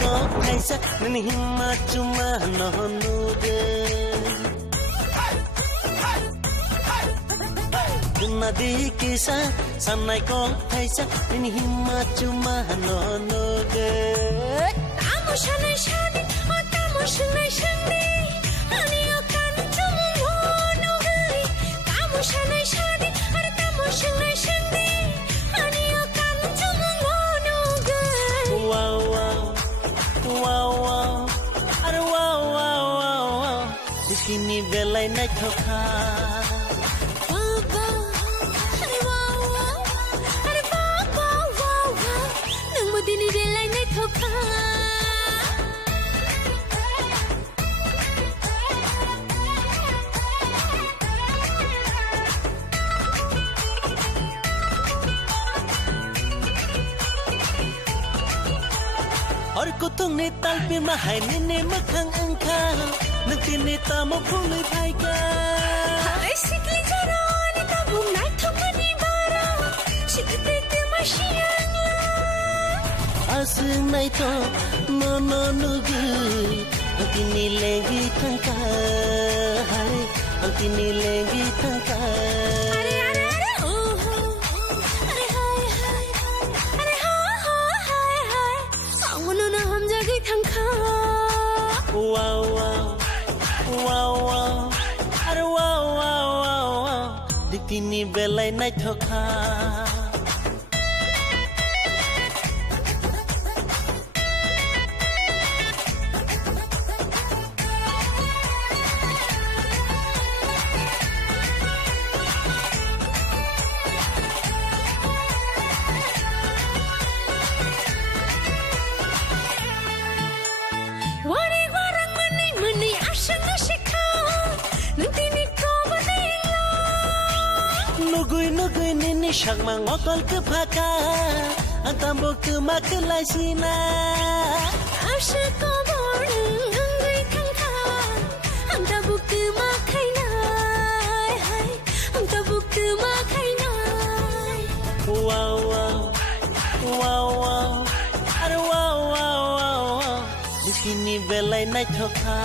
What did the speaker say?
ko kaisa nani himma cuma nonuge nadi kisa sanai ko kaisa nani himma cuma nonuge Tamo shanai shani o tamo shanai shani ani o kan tumu nonuge Tamo shanai shani ar tamo shanai shani ani o kan tumu nonuge Wow wow wow wow ar wow wow wow wow Dikini belai nai thoka Baba ar wow wow ar baba wow wow nang mo dini belai nai thoka Or kutung ni talpi mahai ni makhang angka Nagtini tamo pulay bhai ka Ay sikli jara ni tabung nai thoka ni bara Sikte te masiyang la Asing nai to no no nugi Antini lengi tangka Hai Antini lengi tangka Are are are oh Are hai hai Are ha ha hai hai Angono na ham jagi thangkha Wow wow wow wow Ar wow wow wow wow Dikini belai nai thoka Wari warang mani mani asang na shikha Nantini ko badela Nugui nugui nini shakma ngokol ke phaka Antambo ke makelai sina Asha ko borang hanggai thangkha Anta buk ma khaina hai Anta buk ma khaina Wow wow wow wow Ar wow wow wow wow Dikini belai nai thoka